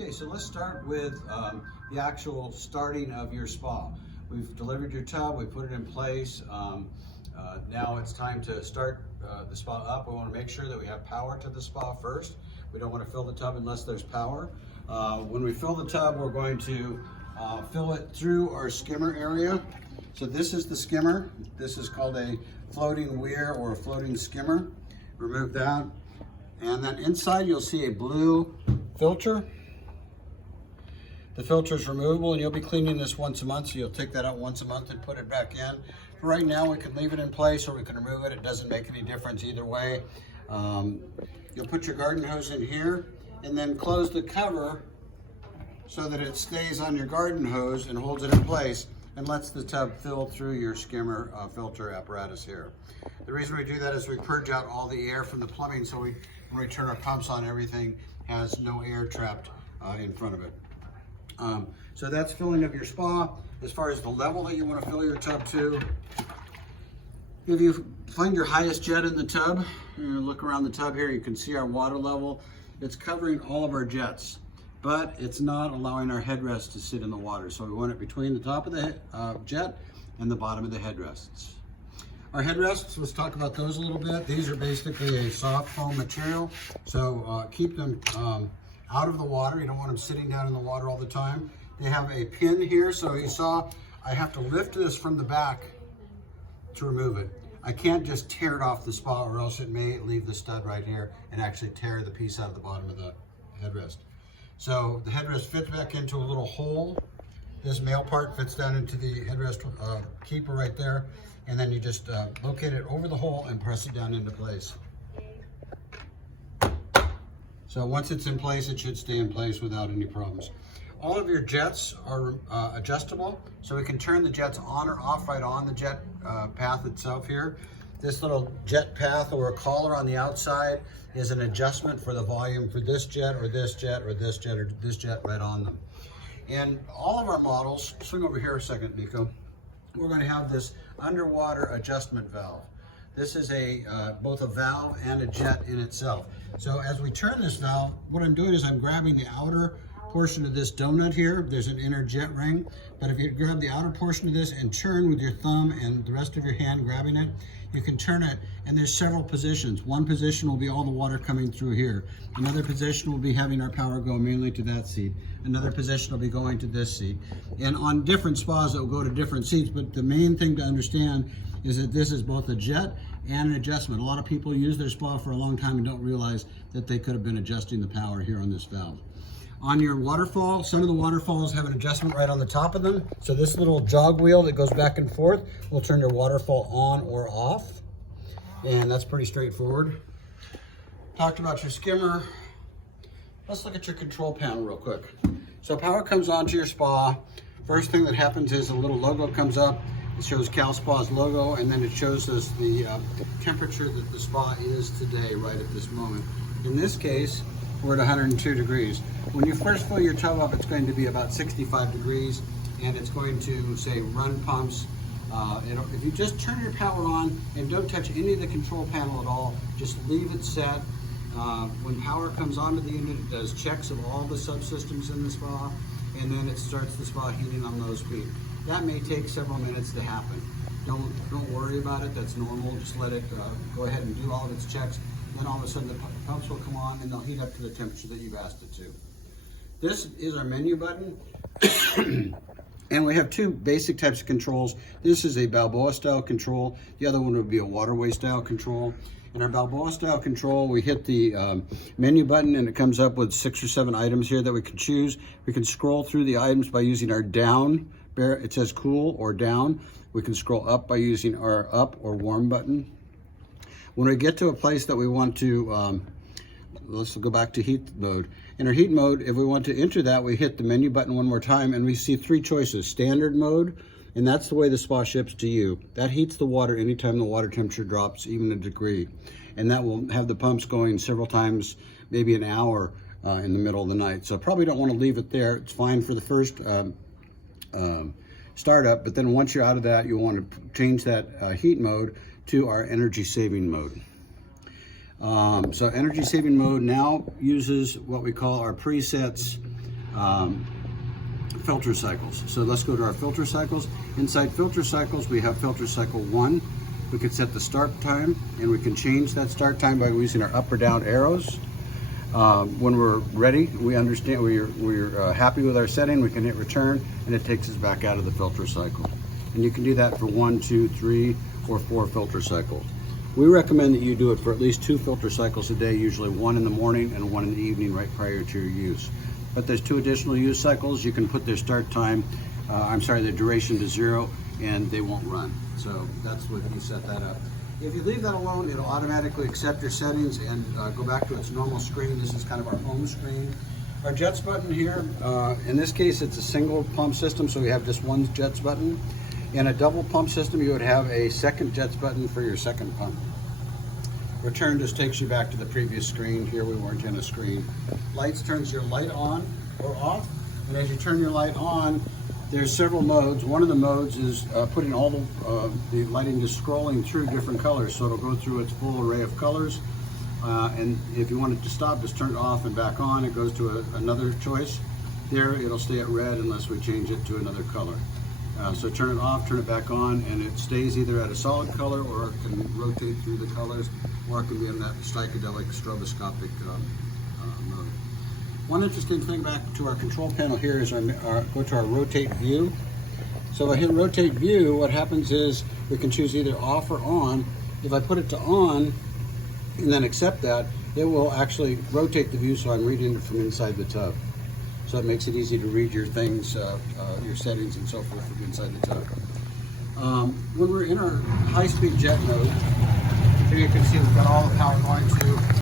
Okay, so let's start with the actual starting of your spa. We've delivered your tub, we put it in place. Now it's time to start the spa up. We want to make sure that we have power to the spa first. We don't want to fill the tub unless there's power. When we fill the tub, we're going to fill it through our skimmer area. So this is the skimmer. This is called a floating weir or a floating skimmer. Remove that. And then inside you'll see a blue filter. The filter is removable, and you'll be cleaning this once a month, so you'll take that out once a month and put it back in. For right now, we can leave it in place or we can remove it. It doesn't make any difference either way. You'll put your garden hose in here and then close the cover so that it stays on your garden hose and holds it in place and lets the tub fill through your skimmer filter apparatus here. The reason we do that is we purge out all the air from the plumbing, so when we turn our pumps on, everything has no air trapped in front of it. So that's filling of your spa. As far as the level that you want to fill your tub to, if you find your highest jet in the tub, you look around the tub here, you can see our water level. It's covering all of our jets, but it's not allowing our headrest to sit in the water. So we want it between the top of the jet and the bottom of the headrests. Our headrests, let's talk about those a little bit. These are basically a soft foam material, so keep them out of the water. You don't want them sitting down in the water all the time. They have a pin here, so you saw I have to lift this from the back to remove it. I can't just tear it off the spa, or else it may leave the stud right here and actually tear the piece out of the bottom of the headrest. So the headrest fits back into a little hole. This male part fits down into the headrest keeper right there, and then you just locate it over the hole and press it down into place. So once it's in place, it should stay in place without any problems. All of your jets are adjustable, so we can turn the jets on or off right on the jet path itself here. This little jet path or a collar on the outside is an adjustment for the volume for this jet or this jet or this jet or this jet right on them. And all of our models, swing over here a second, Nico, we're going to have this underwater adjustment valve. This is both a valve and a jet in itself. So as we turn this valve, what I'm doing is I'm grabbing the outer portion of this donut here. There's an inner jet ring, but if you grab the outer portion of this and turn with your thumb and the rest of your hand grabbing it, you can turn it, and there's several positions. One position will be all the water coming through here. Another position will be having our power go mainly to that seat. Another position will be going to this seat. And on different spas, it will go to different seats, but the main thing to understand is that this is both a jet and an adjustment. A lot of people use their spa for a long time and don't realize that they could have been adjusting the power here on this valve. On your waterfall, some of the waterfalls have an adjustment right on the top of them. So this little jog wheel that goes back and forth will turn your waterfall on or off. And that's pretty straightforward. Talked about your skimmer. Let's look at your control panel real quick. So power comes on to your spa. First thing that happens is a little logo comes up. It shows Cal Spa's logo, and then it shows us the temperature that the spa is today, right at this moment. In this case, we're at 102 degrees. When you first fill your tub up, it's going to be about 65 degrees, and it's going to say run pumps. If you just turn your power on and don't touch any of the control panel at all, just leave it set. When power comes onto the unit, it does checks of all the subsystems in the spa, and then it starts the spa heating on low speed. That may take several minutes to happen. Don't worry about it, that's normal. Just let it go ahead and do all of its checks. Then all of a sudden the pumps will come on and they'll heat up to the temperature that you've asked it to. This is our menu button. And we have two basic types of controls. This is a Balboa style control. The other one would be a waterway style control. In our Balboa style control, we hit the menu button and it comes up with 6 or 7 items here that we can choose. We can scroll through the items by using our down. It says cool or down. We can scroll up by using our up or warm button. When we get to a place that we want to, let's go back to heat mode. In our heat mode, if we want to enter that, we hit the menu button one more time and we see 3 choices. Standard mode, and that's the way the spa ships to you. That heats the water anytime the water temperature drops even a degree. And that will have the pumps going several times, maybe an hour in the middle of the night. So probably don't want to leave it there. It's fine for the first startup, but then once you're out of that, you'll want to change that heat mode to our energy saving mode. So energy saving mode now uses what we call our presets filter cycles. So let's go to our filter cycles. Inside filter cycles, we have filter cycle 1. We can set the start time, and we can change that start time by using our up or down arrows. When we're ready, we understand we're happy with our setting, we can hit return, and it takes us back out of the filter cycle. And you can do that for 1, 2, 3, or 4 filter cycles. We recommend that you do it for at least 2 filter cycles a day, usually 1 in the morning and 1 in the evening right prior to your use. But there's 2 additional use cycles. You can put their start time, the duration to 0, and they won't run. So that's what you set that up. If you leave that alone, it'll automatically accept your settings and go back to its normal screen. This is kind of our home screen. Our jets button here, in this case, it's a single pump system, so we have just one jets button. In a double pump system, you would have a second jets button for your second pump. Return just takes you back to the previous screen. Here we weren't in a screen. Lights turns your light on or off, and as you turn your light on, there's several modes. One of the modes is putting all the lighting just scrolling through different colors, so it'll go through its full array of colors. And if you want it to stop, just turn it off and back on. It goes to another choice. There, it'll stay at red unless we change it to another color. So turn it off, turn it back on, and it stays either at a solid color, or it can rotate through the colors, or it can be in that psychedelic stroboscopic mode. One interesting thing back to our control panel here is go to our rotate view. So if I hit rotate view, what happens is we can choose either off or on. If I put it to on and then accept that, it will actually rotate the view so I'm reading it from inside the tub. So it makes it easy to read your things, your settings and so forth from inside the tub. When we're in our high-speed jet mode, here you can see we've got all the power going to